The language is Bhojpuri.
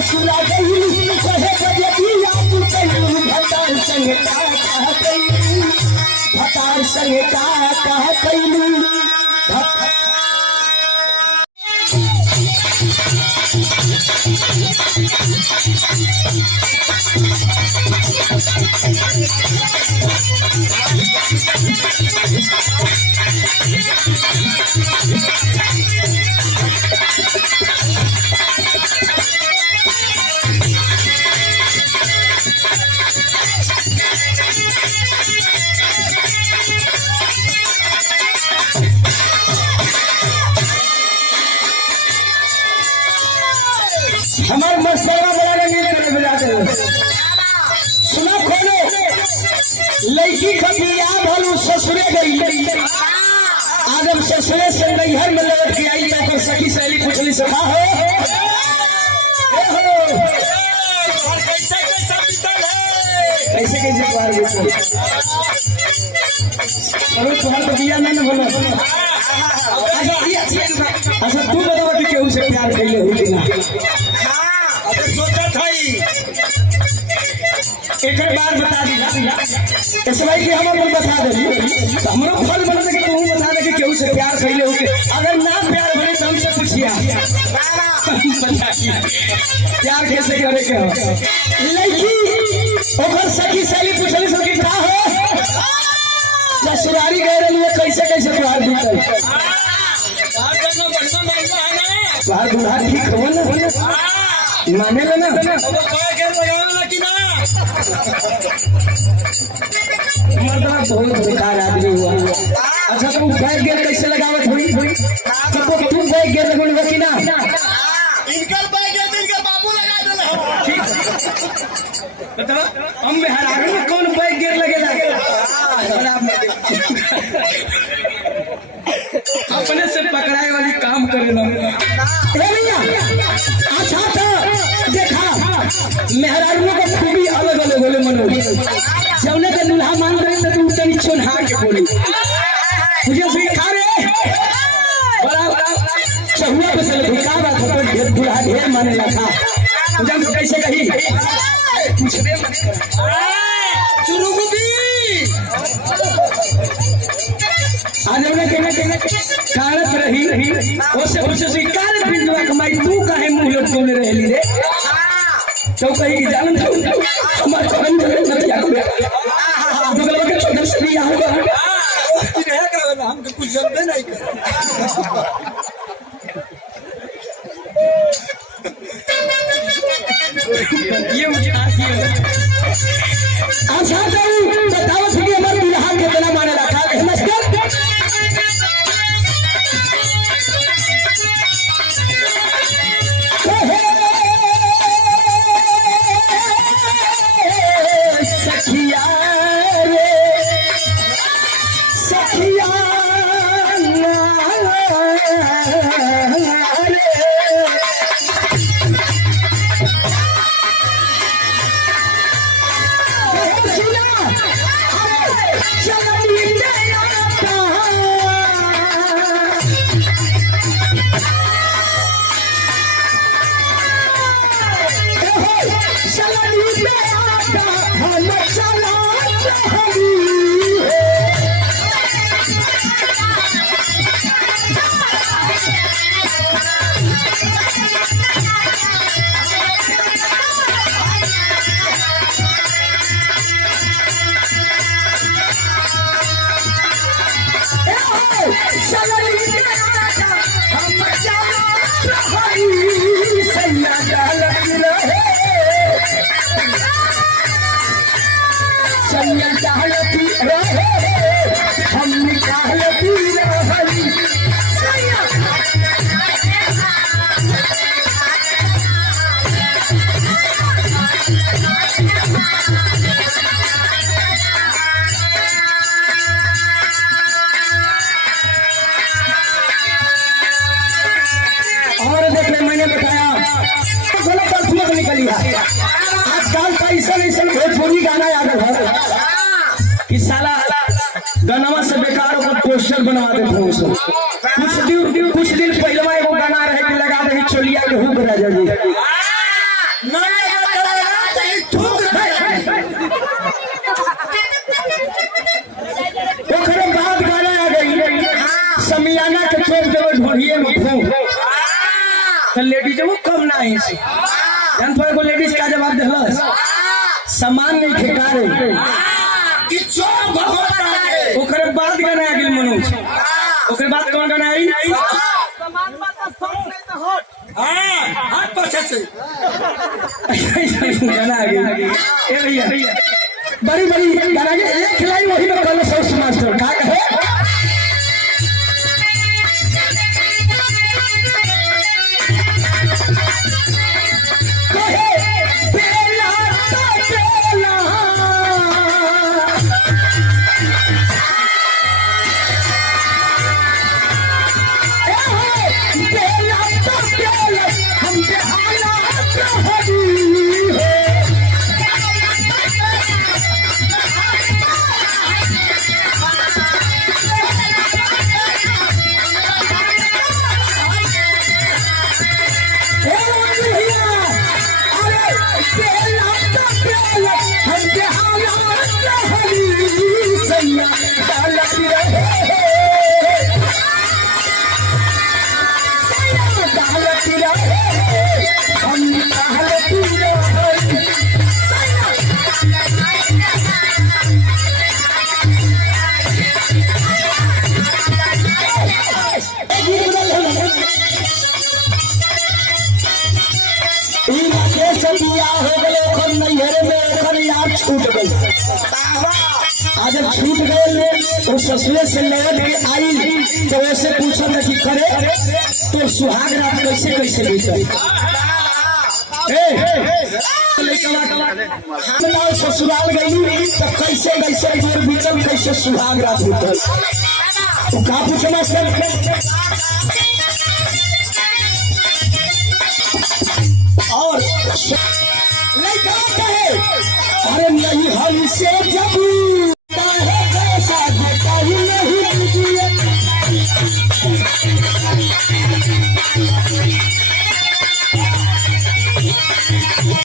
ससुरा गई कहे बजतिया तू कहीं भतार संग का कह कई भतार संग का कह कई हमारे मस्तवा बड़ा रंगीन करे बजाते हैं। सुना खोलो लड़की खबिया भलू ससुरे गई आदम ससुरे से नैहर में लौट के आई तो सखी सहेली पूछली सखा हो कैसे कैसे प्यार बीतल अरे तुम्हारा तो बिया नहीं ना बोलो अच्छा तू बताओ कि केहू से प्यार कैले हुई कि ना एक बार बता दी ऐसे भाई कि हम अपन बता दे हमरो फल बन के तू बता दे कि केहू से प्यार कैले हो अगर ना प्यार बने तो हमसे पूछिया प्यार कैसे करे के लड़की ओकर सखी सहेली पूछली सखी का हो ससुरारी गए रही कैसे कैसे प्यार बीतल प्यार बुढ़ा ठीक हो ना माने लो ना बहुत बेकार आदमी हुआ अच्छा तुम बैग गेर कैसे लगावत हुई तुम बैग गेर लगोगे कि ना इनकर बैग गेर इनकर बाबू लगा देले मतलब हम बिहार में कौन बैग गेर लगेगा अपने से पकड़ाए वाली काम करे ना अच्छा था देखा मेहरारूओं का खूबी अलग अलग होले मनोज जौने का दुल्हा मान रहे थे तो उतनी चुनहा के बोली मुझे स्वीकार है बड़ा चहुआ पे चले भिका बात होता ढेर दुल्हा ढेर माने लगा जब कैसे कही पूछने चुरुगुदी आज हमने कहना कारत रही उससे उससे स्वीकार बिंदुआ कमाई तू काहे मुंह लोट बोले रहली रे तो कहीं की जान हमारे कौन मत क्या बगल के छोटे से भी यहाँ का हम कुछ जानते नहीं कर ये मुझे आती है अच्छा तो बताओ कि हमारे दुल्हा कितना माने रखा है नमस्कार आजकल का ऐसा भोजपुरी गाना याद है कि साला गाना से बेकार होकर पोस्टर बनवा देते हैं कुछ दिन पहले एगो गाना रहे कि लगा रही चोलिया के हुक राजा जी ही से जान पर को लेडीज का जवाब देहलस सामान नहीं ठेकारे कि चोप भगवान आगे ओकरे बाद गाना आ गेल मनोज ओकरे बाद कौन गाना आई हाथ पीछे से गाना आ गेल ए भैया बड़ी बड़ी गाना के एक लाइन वही में कहलो सौस मास्टर का कहे छूट गई आज जब छूट गए तो ससुरे से लौट के आई तो वैसे पूछा था कि करे तो सुहाग रात कैसे कैसे बीते ससुराल गई तो कैसे कैसे जोर बीतल कैसे सुहाग रात बीतल का पूछना सर